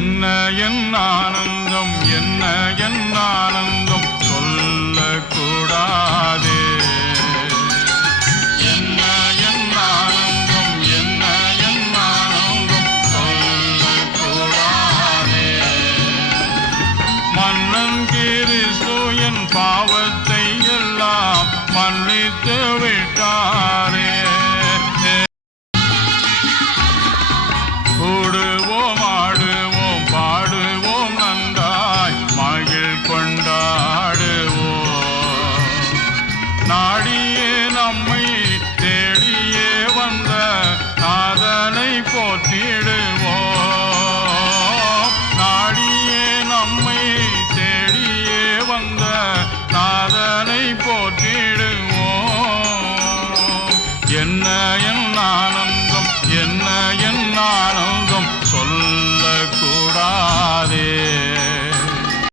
என்ன என் ஆனந்தம், என்ன என் ஆனந்தம் சொல்லக்கூடாதே. என்ன என் ஆனந்தம், என்ன என் ஆனந்தம் சொல்லக்கூடாதே. மன்னன் கிறிஸ்து என் பாவத்தை எல்லாம் மன்னித்து